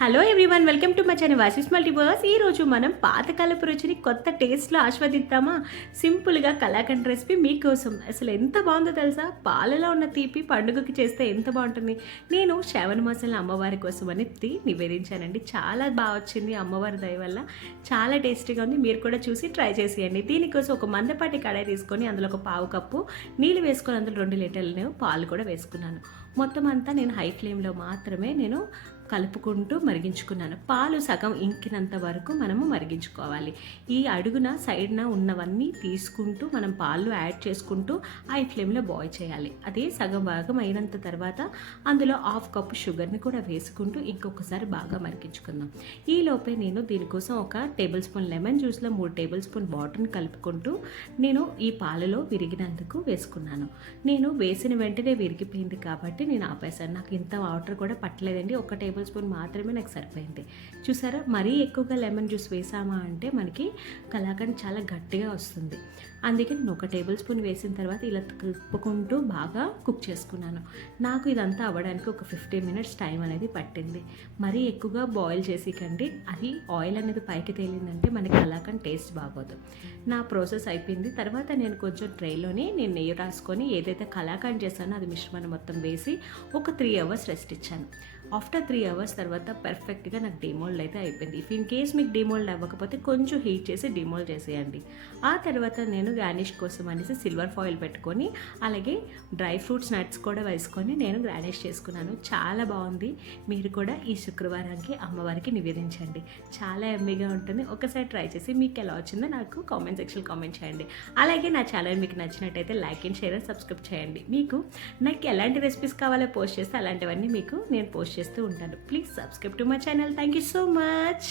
Hello everyone welcome to my channel వాసిస్ మల్టీబోస్ ఈ రోజు మనం పాతకాలపు రుచిని కొత్త టేస్ట్లో ఆస్వాదిద్దామా? సింపుల్గా కలాకండ్ రెసిపీ మీకోసం. అసలు ఎంత బాగుందో తెలుసా? పాలలో ఉన్న తీపి పండుగకి చేస్తే ఎంత బాగుంటుంది? నేను శ్రావణ మాసంలో అమ్మవారి కోసం అని తి నివేదించానండి. చాలా బాగా వచ్చింది అమ్మవారి దయ వల్ల. చాలా టేస్టీగా ఉంది. మీరు కూడా చూసి ట్రై చేసేయండి. దీనికోసం ఒక మందపాటి కడాయి తీసుకొని అందులో ఒక పావు కప్పు నీళ్ళు వేసుకొని అందులో రెండు లీటర్లు పాలు కూడా వేసుకున్నాను. మొత్తం అంతా నేను హై ఫ్లేమ్లో మాత్రమే నేను కలుపుకుంటూ మరిగించుకున్నాను. పాలు సగం ఇంకినంత వరకు మనము మరిగించుకోవాలి. ఈ అడుగున సైడ్న ఉన్నవన్నీ తీసుకుంటూ మనం పాలు యాడ్ చేసుకుంటూ హై ఫ్లేమ్లో బాయ్ చేయాలి. అదే సగం భాగం అయినంత తర్వాత అందులో హాఫ్ కప్ షుగర్ని కూడా వేసుకుంటూ ఇంకొకసారి బాగా మరిగించుకుందాం. ఈ లోపే నేను దీనికోసం ఒక టేబుల్ స్పూన్ లెమన్ జ్యూస్లో మూడు టేబుల్ స్పూన్ వాటర్ని కలుపుకుంటూ నేను ఈ పాలలో విరిగినందుకు వేసుకున్నాను. నేను వేసిన వెంటనే విరిగిపోయింది కాబట్టి నేను ఆపేసాను నాకు ఇంత వాటర్ కూడా పట్టలేదండి. ఒక టేబుల్ టేబుల్ స్పూన్ మాత్రమే నాకు సరిపోయింది. చూసారా? మరీ ఎక్కువగా లెమన్ జ్యూస్ వేసామా అంటే మనకి కలాకండ్ చాలా గట్టిగా వస్తుంది. అందుకే నేను ఒక టేబుల్ స్పూన్ వేసిన తర్వాత ఇలా కలుపుకుంటూ బాగా కుక్ చేసుకున్నాను. నాకు ఇదంతా అవ్వడానికి ఒక ఫిఫ్టీన్ మినిట్స్ టైం అనేది పట్టింది. మరీ ఎక్కువగా బాయిల్ చేసికండి. అది ఆయిల్ అనేది పైకి తేలిందంటే మనకి కలాకండ్ టేస్ట్ బాగోదు. నా ప్రాసెస్ అయిపోయింది. తర్వాత నేను కొంచెం ట్రైలోని నేను నెయ్యి రాసుకొని ఏదైతే కలాకండ్ చేశానో అది మిశ్రమాన్ని మొత్తం వేసి ఒక త్రీ అవర్స్ రెస్ట్ ఇచ్చాను. ఆఫ్టర్ త్రీ అవర్స్ తర్వాత పర్ఫెక్ట్గా నాకు డిమోల్డ్ అయితే అయిపోయింది. ఇఫ్ ఇన్ కేస్ మీకు డిమోల్డ్ అవ్వకపోతే కొంచెం హీట్ చేసి డిమోల్డ్ చేసేయండి. ఆ తర్వాత నేను గ్రానిష్ కోసం అనేసి సిల్వర్ ఫాయిల్ పెట్టుకొని అలాగే డ్రై ఫ్రూట్స్ నట్స్ కూడా వేసుకొని నేను గ్రానిష్ చేసుకున్నాను. చాలా బాగుంది. మీరు కూడా ఈ శుక్రవారానికి అమ్మవారికి నివేదించండి. చాలా ఎమ్మీగా ఉంటుంది. ఒకసారి ట్రై చేసి మీకు ఎలా వచ్చిందో నాకు కామెంట్ సెక్షన్ కామెంట్ చేయండి. అలాగే నా ఛానల్ మీకు నచ్చినట్టయితే like and share and subscribe చేయండి. మీకు నాకు ఎలాంటి రెసిపీస్ కావాలో పోస్ట్ చేస్తే అలాంటివన్నీ మీకు నేను పోస్ట్ చేస్తూ ఉంటాను. Please subscribe to my channel thank you so much